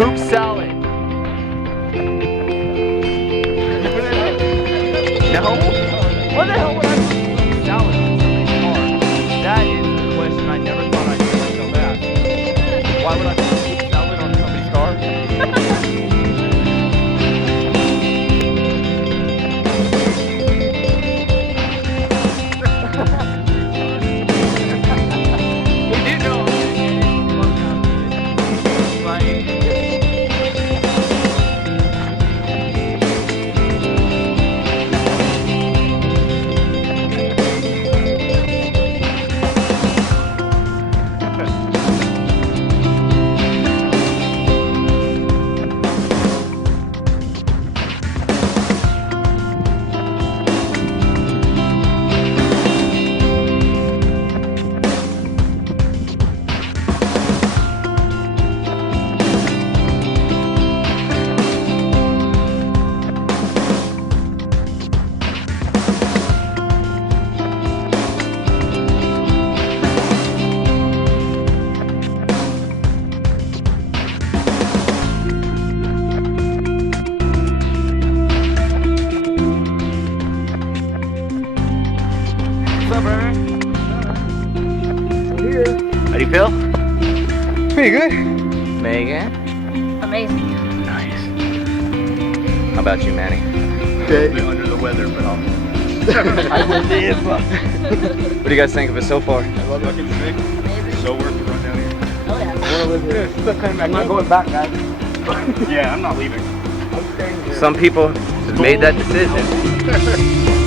Poop salad. No? What the hell would I put poop salad in somebody's car? That is the question I never thought I'd hear myself ask. Why would I put poop salad on somebody's car? You do know I'm gonna get it. Fuck out of it. Like, what's up, brother? Here. How do you feel? Pretty good. Megan? Amazing. Nice. How about you, Manny? Okay. Under the weather, but I'll I will live. What do you guys think of it so far? I love fucking sick. So worth the run down here. Oh yeah. I want to live here. I'm not going back, guys. Yeah, I'm not leaving. I'm staying here. Some people have made that decision.